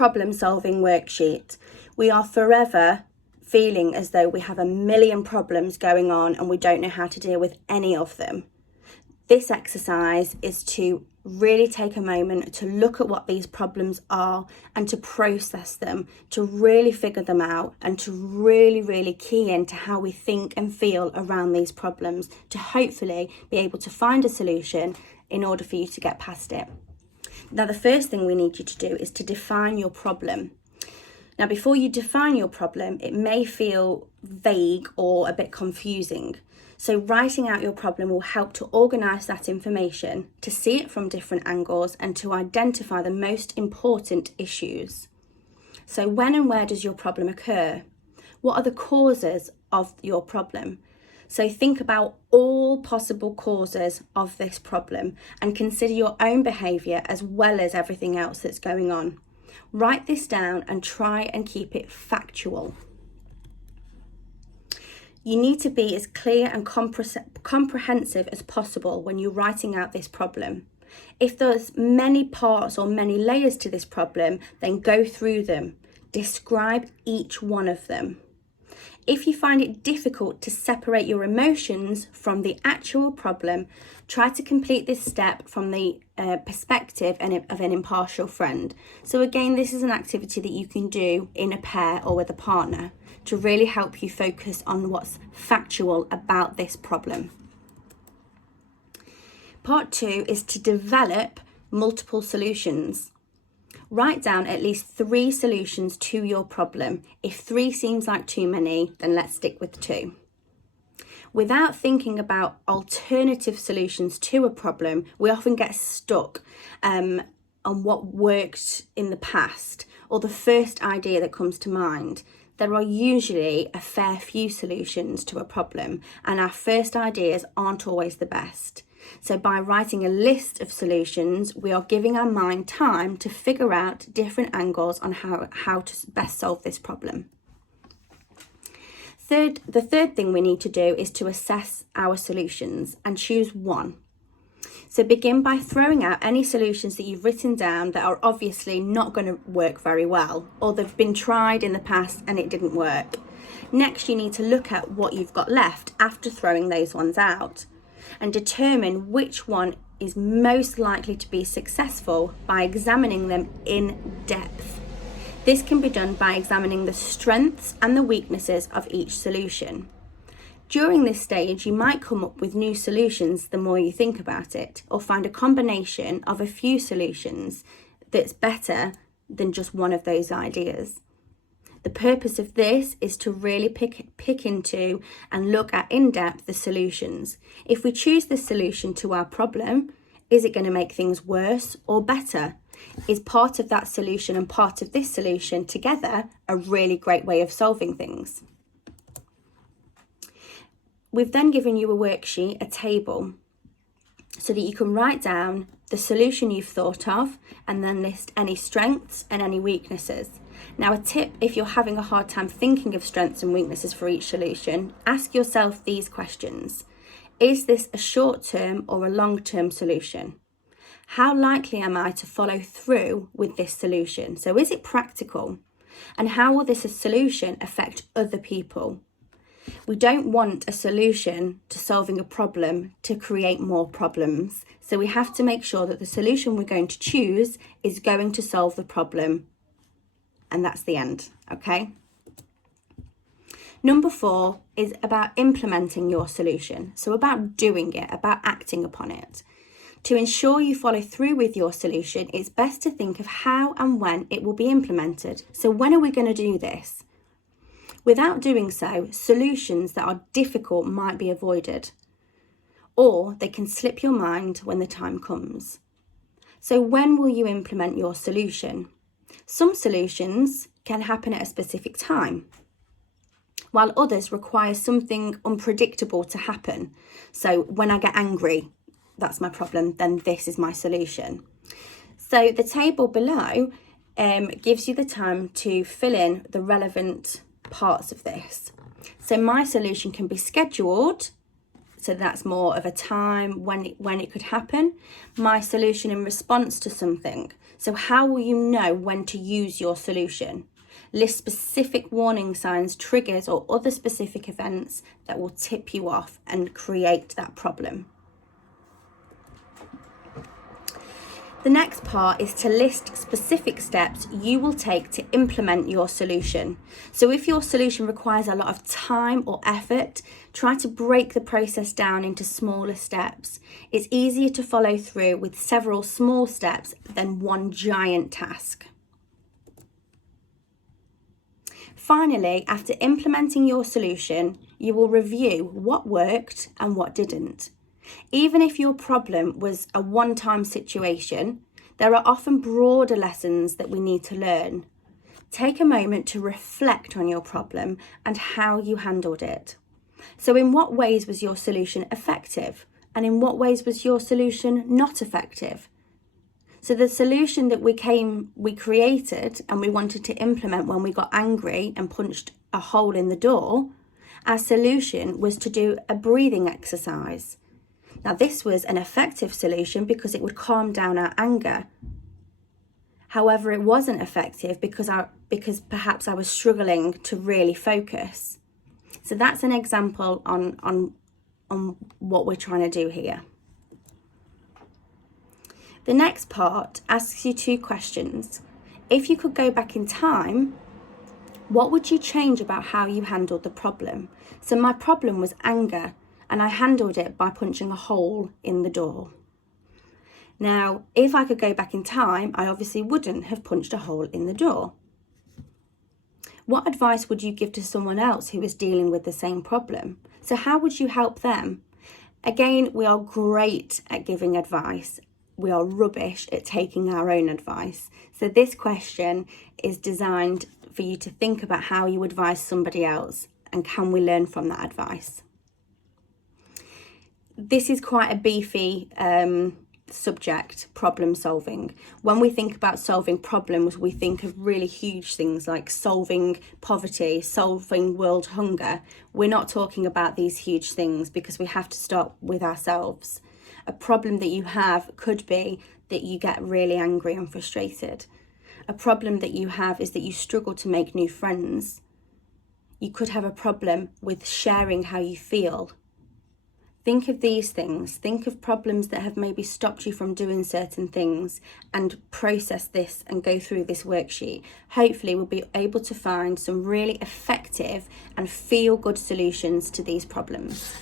problem solving worksheet. We are forever feeling as though we have a million problems going on and we don't know how to deal with any of them. This exercise is to really take a moment to look at what these problems are and to process them, to really figure them out and to really key into how we think and feel around these problems to hopefully be able to find a solution in order for you to get past it. Now, the first thing we need you to do is to define your problem. Now, before you define your problem, it may feel vague or a bit confusing. So writing out your problem will help to organise that information, to see it from different angles and to identify the most important issues. So when and where does your problem occur? What are the causes of your problem? So think about all possible causes of this problem and consider your own behaviour as well as everything else that's going on. Write this down and try and keep it factual. You need to be as clear and comprehensive as possible when you're writing out this problem. If there's many parts or many layers to this problem, then go through them. Describe each one of them. If you find it difficult to separate your emotions from the actual problem, try to complete this step from the perspective of an impartial friend. So again, this is an activity that you can do in a pair or with a partner to really help you focus on what's factual about this problem. Part 2 is to develop multiple solutions. Write down at least 3 solutions to your problem. If 3 seems like too many, then let's stick with 2. Without thinking about alternative solutions to a problem, we often get stuck on what worked in the past or the first idea that comes to mind. There are usually a fair few solutions to a problem, and our first ideas aren't always the best. So by writing a list of solutions, we are giving our mind time to figure out different angles on how to best solve this problem. The third thing we need to do is to assess our solutions and choose one. So begin by throwing out any solutions that you've written down that are obviously not going to work very well, or they've been tried in the past and it didn't work. Next, you need to look at what you've got left after throwing those ones out and determine which one is most likely to be successful by examining them in depth. This can be done by examining the strengths and the weaknesses of each solution. During this stage, you might come up with new solutions the more you think about it, or find a combination of a few solutions that's better than just one of those ideas. The purpose of this is to really pick into and look at in depth the solutions. If we choose the solution to our problem, is it going to make things worse or better? Is part of that solution and part of this solution together a really great way of solving things? We've then given you a worksheet, a table, so that you can write down the solution you've thought of and then list any strengths and any weaknesses. Now, a tip if you're having a hard time thinking of strengths and weaknesses for each solution, ask yourself these questions. Is this a short-term or a long-term solution? How likely am I to follow through with this solution? So is it practical? And how will this solution affect other people? We don't want a solution to solving a problem to create more problems. So we have to make sure that the solution we're going to choose is going to solve the problem. And that's the end, okay? Number 4 is about implementing your solution. So about doing it, about acting upon it. To ensure you follow through with your solution, it's best to think of how and when it will be implemented. So when are we going to do this? Without doing so, solutions that are difficult might be avoided, or they can slip your mind when the time comes. So when will you implement your solution? Some solutions can happen at a specific time, while others require something unpredictable to happen. So when I get angry, that's my problem, then this is my solution. So the table below gives you the time to fill in the relevant parts of this. So my solution can be scheduled, so that's more of a time when it could happen. My solution in response to something, So how will you know when to use your solution? List specific warning signs, triggers, or other specific events that will tip you off and create that problem. The next part is to list specific steps you will take to implement your solution. So if your solution requires a lot of time or effort, try to break the process down into smaller steps. It's easier to follow through with several small steps than one giant task. Finally, after implementing your solution, you will review what worked and what didn't. Even if your problem was a one-time situation, there are often broader lessons that we need to learn. Take a moment to reflect on your problem and how you handled it. So in what ways was your solution effective? And in what ways was your solution not effective? So the solution that we created and we wanted to implement when we got angry and punched a hole in the door, our solution was to do a breathing exercise. Now, this was an effective solution because it would calm down our anger. However, it wasn't effective because perhaps I was struggling to really focus. So that's an example on what we're trying to do here. The next part asks you 2 questions. If you could go back in time, what would you change about how you handled the problem? So my problem was anger, and I handled it by punching a hole in the door. Now, if I could go back in time, I obviously wouldn't have punched a hole in the door. What advice would you give to someone else who is dealing with the same problem? So how would you help them? Again, we are great at giving advice. We are rubbish at taking our own advice. So this question is designed for you to think about how you advise somebody else and can we learn from that advice. This is quite a beefy subject, problem solving. When we think about solving problems, we think of really huge things like solving poverty, solving world hunger. We're not talking about these huge things because we have to start with ourselves. A problem that you have could be that you get really angry and frustrated. A problem that you have is that you struggle to make new friends. You could have a problem with sharing how you feel. Think of these things. Think of problems that have maybe stopped you from doing certain things and process this and go through this worksheet. Hopefully we'll be able to find some really effective and feel-good solutions to these problems.